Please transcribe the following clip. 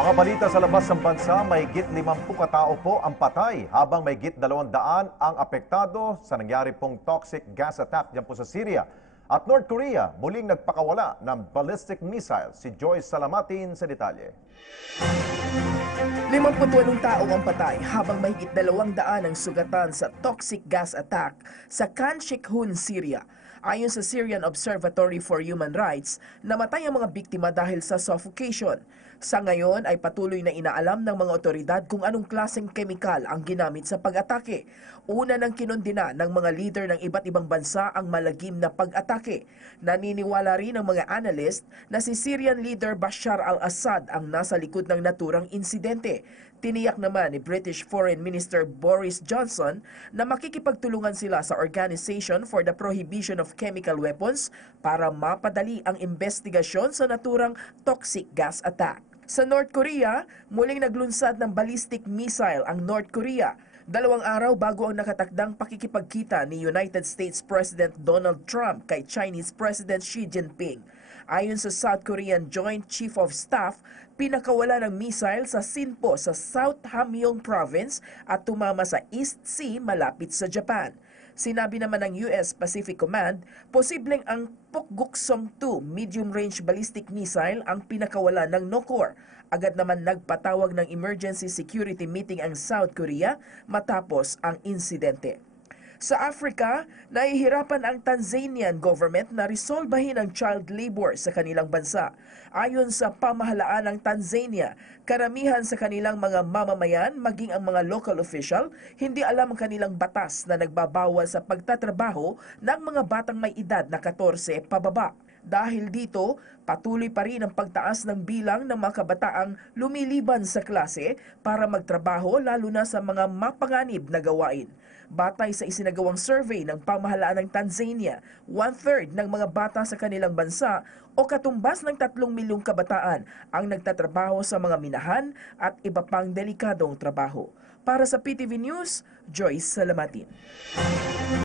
Mga balita sa labas ng bansa, mahigit 50 katao po ang patay habang mahigit 200 ang apektado sa nangyari pong toxic gas attack dyan po sa Syria. At North Korea, muling nagpakawala ng ballistic missile. Si Joyce Salamatin sa detalye. 58 tao ang patay habang mahigit 200 ang sugatan sa toxic gas attack sa Khan Shaykhun, Syria. Ayon sa Syrian Observatory for Human Rights, namatay ang mga biktima dahil sa suffocation. Sa ngayon ay patuloy na inaalam ng mga otoridad kung anong klaseng kemikal ang ginamit sa pag-atake. Una nang kinondena ng mga leader ng iba't ibang bansa ang malagim na pag-atake. Naniniwala rin ang mga analyst na si Syrian leader Bashar al-Assad ang nasa likod ng naturang insidente. Tiniyak naman ni British Foreign Minister Boris Johnson na makikipagtulungan sila sa Organization for the Prohibition of Chemical Weapons para mapadali ang investigasyon sa naturang toxic gas attack. Sa North Korea, muling naglunsad ng ballistic missile ang North Korea. 2 araw bago ang nakatakdang pakikipagkita ni United States President Donald Trump kay Chinese President Xi Jinping. Ayon sa South Korean Joint Chief of Staff, pinakawala ng missile sa Sinpo sa South Hamgyong Province at tumama sa East Sea malapit sa Japan. Sinabi naman ng US Pacific Command, posibleng ang Pukguksong-2 medium-range ballistic missile ang pinakawala ng NOCOR. Agad naman nagpatawag ng emergency security meeting ang South Korea matapos ang insidente. Sa Africa, nahihirapan ang Tanzanian government na resolbahin ang child labor sa kanilang bansa. Ayon sa pamahalaan ng Tanzania, karamihan sa kanilang mga mamamayan, maging ang mga local official, hindi alam ang kanilang batas na nagbabawal sa pagtatrabaho ng mga batang may edad na 14 pababa. Dahil dito, patuloy pa rin ang pagtaas ng bilang ng mga kabataang lumiliban sa klase para magtrabaho lalo na sa mga mapanganib na gawain. Batay sa isinagawang survey ng pamahalaan ng Tanzania, 1/3 ng mga bata sa kanilang bansa o katumbas ng 3 milyong kabataan ang nagtatrabaho sa mga minahan at iba pang delikadong trabaho. Para sa PTV News, Joyce Salamatin.